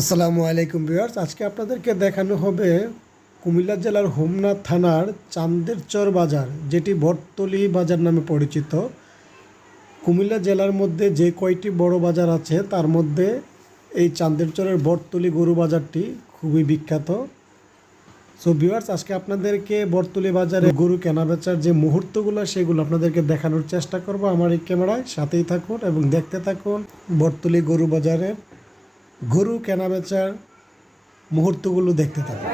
আসসালামু আলাইকুম ভিউয়ার্স, আজকে আপনাদেরকে দেখানো হবে কুমিল্লা জেলার হোমনা থানার চান্দের চর বাজার, যেটি বটতলী বাজার নামে পরিচিত। কুমিল্লা জেলার মধ্যে যে কয়টি বড় বাজার আছে তার মধ্যে এই চান্দের চরের বটতলী গরু বাজারটি খুবই বিখ্যাত। সো ভিউয়ার্স, আজকে আপনাদেরকে বটতলী বাজারে গরু কেনাবেচার যে মুহূর্তগুলো সেগুলো আপনাদেরকে দেখানোর চেষ্টা করব। আমার এই ক্যামেরায় সাথেই থাকুন এবং দেখতে থাকুন বটতলী গরু বাজারের গরু কেনাবেচার মুহূর্তগুলো দেখতে থাকুন।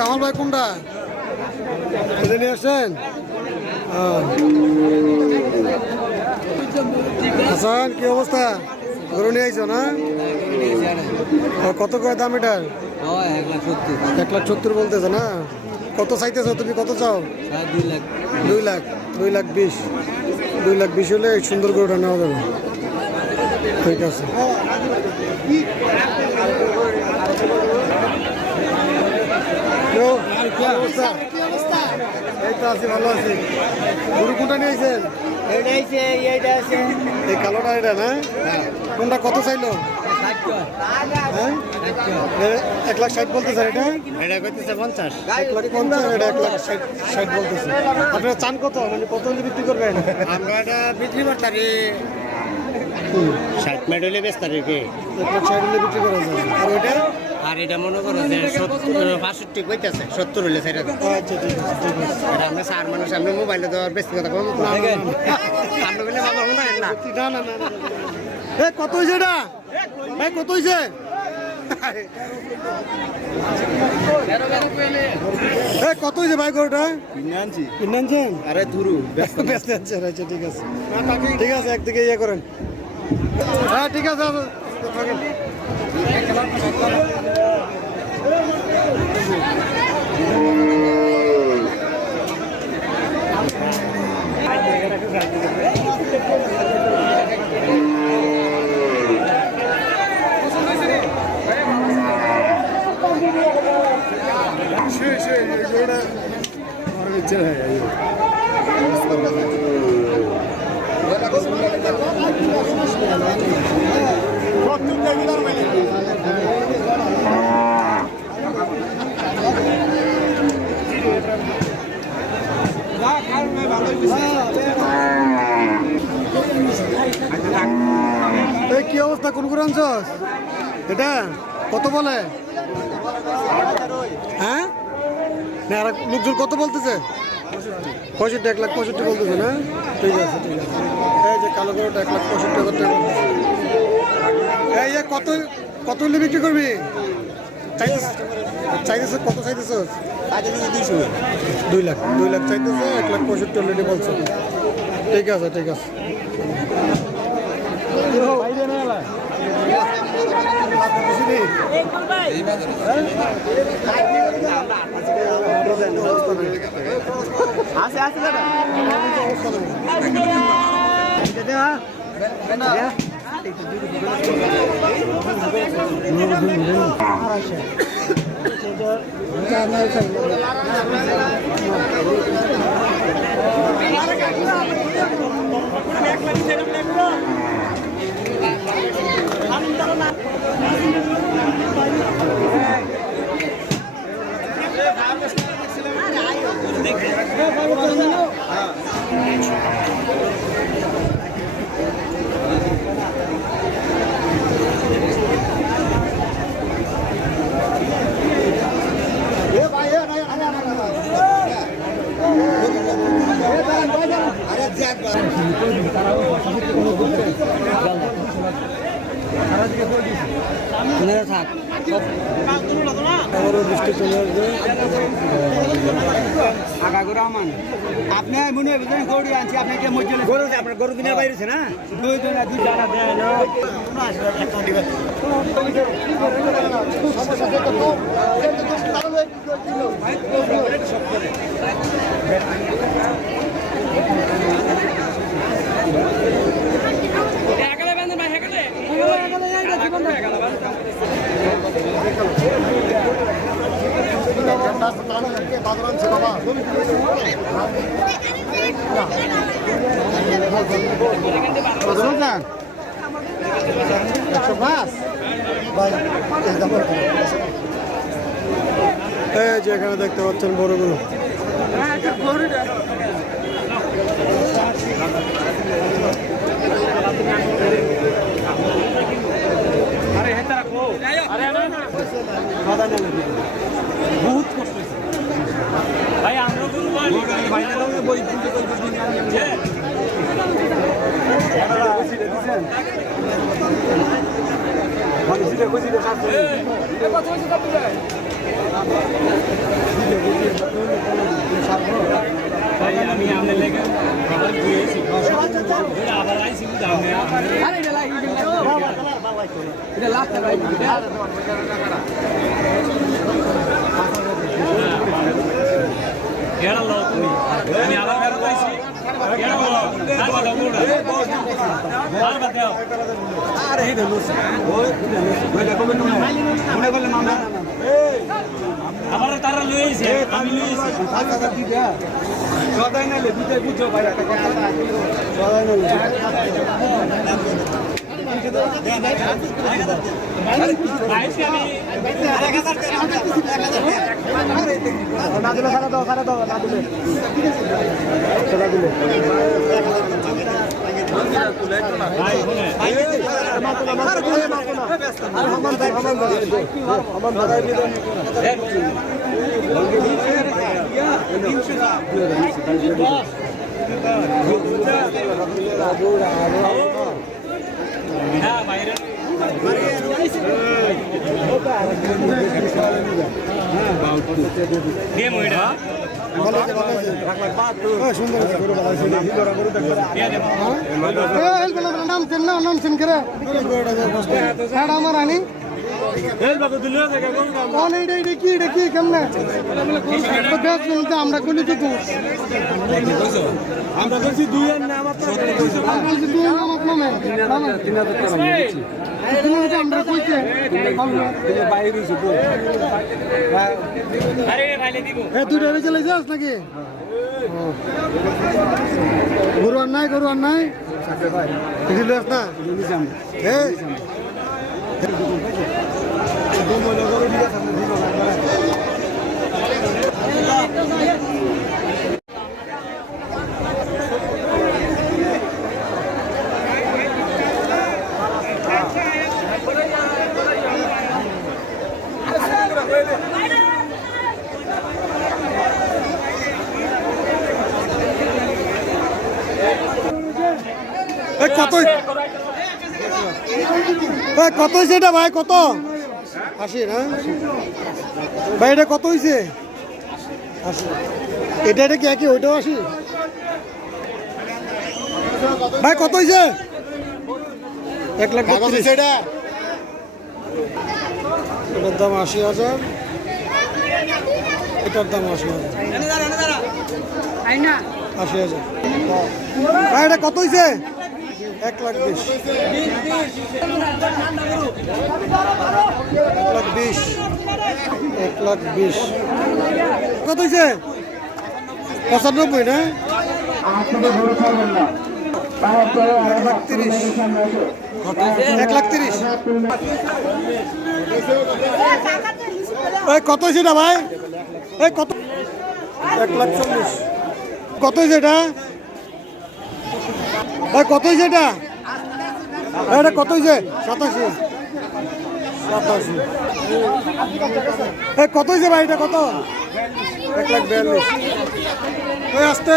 কামাল ভাই কোনটা নিয়ে আসছেন? হাসান, কি অবস্থা? গরু নিয়ে আইছো না? কত করে দাম এটার? 1,70,000 বলতেছে না? কত চাইতেছো তুমি? কত চাও? 2,20,000 2,20,000 হলে সুন্দর গরুটা নেওয়া যাবে। ঠিক আছে। এই তো আছি, ভালো আছি। গরু কোনটা নিয়েছেন? এই কালোটা, এটা না? কোনটা কত চাইলো? 1,60,000 বলতেছে। এটা করতেছে 50, 1,50,000, এটা 1,60,000 বলতেছে। আপনারা চান কত, মানে কত হলে বিক্রি করবেন? আমরা এটা বিক্রি করতারি 60 মেডেলে বেচতারি, 1,60,000 হলে বিক্রি করা যাবে। আর ওইটা? আর এটা মনে করো যে 65 কইতেছে, 70 হইলে ছেড়ে দেন। আচ্ছা, ঠিক আছে, ঠিক আছে। এটা আমরা 4 মানুষ, আমরা মোবাইলে তো আর বেশি কথা কম আমরা বলে বাবা মনে হয় না। না। কত হয়েছে এটা ভাই? কত হয়েছে? কত হয়েছে ভাই গরুটা? কিনে আনছেন? আরে তুরু ব্যস্ত আনছেন। আচ্ছা, ঠিক আছে, ঠিক আছে। একদিকে ইয়ে করেন। হ্যাঁ, ঠিক আছে। কি অবস্থা? কোন করে আনছস এটা? কত বলে? হ্যাঁ, না আর লোকজন কত বলতেছে? 65, 1,65,000 বলতেছে না? ঠিক আছে, ঠিক আছে। এই যে কালো গরুটা 1,65,000 টাকা বলতেছে। এই যে কত হলে বিক্রি করবি? চাইতেছ কত? চাইতেছ 2,00,000 চাইতেছে, 1,65,000 অলরেডি বলছে। ঠিক আছে, ঠিক আছে। আবারও বৃষ্টি চলে আসবে। আপনি মনে হয় গরু আনছি আপনাকে গরু আপনার গরু কিনে বাইরেছে না এই যে এখানে দেখতে পাচ্ছেন বড় গরু। বহুত কষ্ট হয়েছে ভাই আমরা বই আমি আমনে লেগে আবার ঘুরেছি আবার আইছি এটা লাস্ট এরা লোক আমি আবার ফেরত আইছি এরা লোক আর কথা বলরা আর বাতাও আরে এই দেলুস ওই দেখো মনে করলে মামলা আবার তারা লইছে আমি লইছি টাকা দি দে সদাই নালে দুটাই বুঝো ভাই সদাই নালে আমরা কোন আমরা বলছি দুই আমরা কইছে দুইটা চলে যাস নাকি গরু আর নাই গরু আর নাই না কত হয়েছে এটা ভাই কত 80 না ভাই এটা কত হয়েছে 80 এটা কি একই ওইটাও 80 ভাই কত হয়েছে 1,32,000 এটা এটার দাম 80,000 এটার দাম 80,000 80,000 ভাই এটা কত হয়েছে 1,20,000 1,20,000 কত হয়েছে 95 না 1,30,000 কত হয়েছে না ভাই কত 1,40,000 কত হয়েছে এটা কত হয়েছে এটা এটা কত হয়েছে 87 কত হয়েছে ভাই এটা কত 1,42,000 আসতে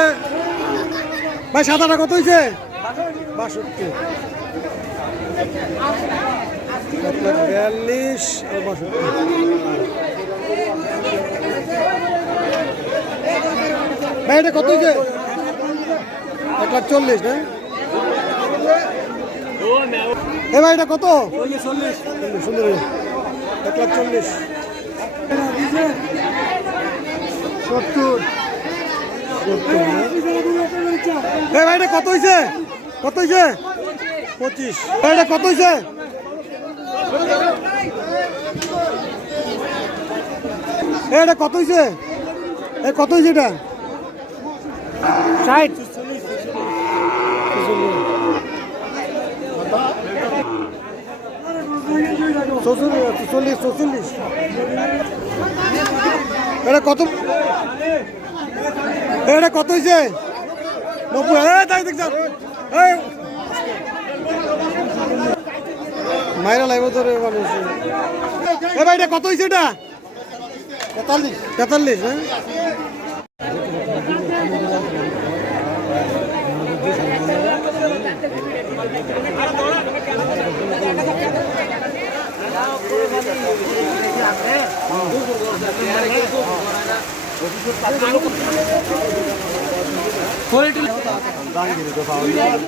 ভাই সাদাটা কত হয়েছে 62 1,42 আর 62। ভাই এটা কত হয়েছে? 1,40,000 না? এ ভাই এটা কত? 40 সুন্দর 1,40,000 70 এ ভাই এটা কত হয়েছে? কত হয়েছে? 25। ভাই এটা কত হয়েছে? এটা কত হয়েছে? এ কত হয়েছে এটা? 60 44 এটা কত? এটা কত হয়েছে? 90। তাই দেখছেন মাইরা লাগবে তোর মানুষ। এ ভাই এটা কত হয়েছে? এটা 43 হ্যাঁ।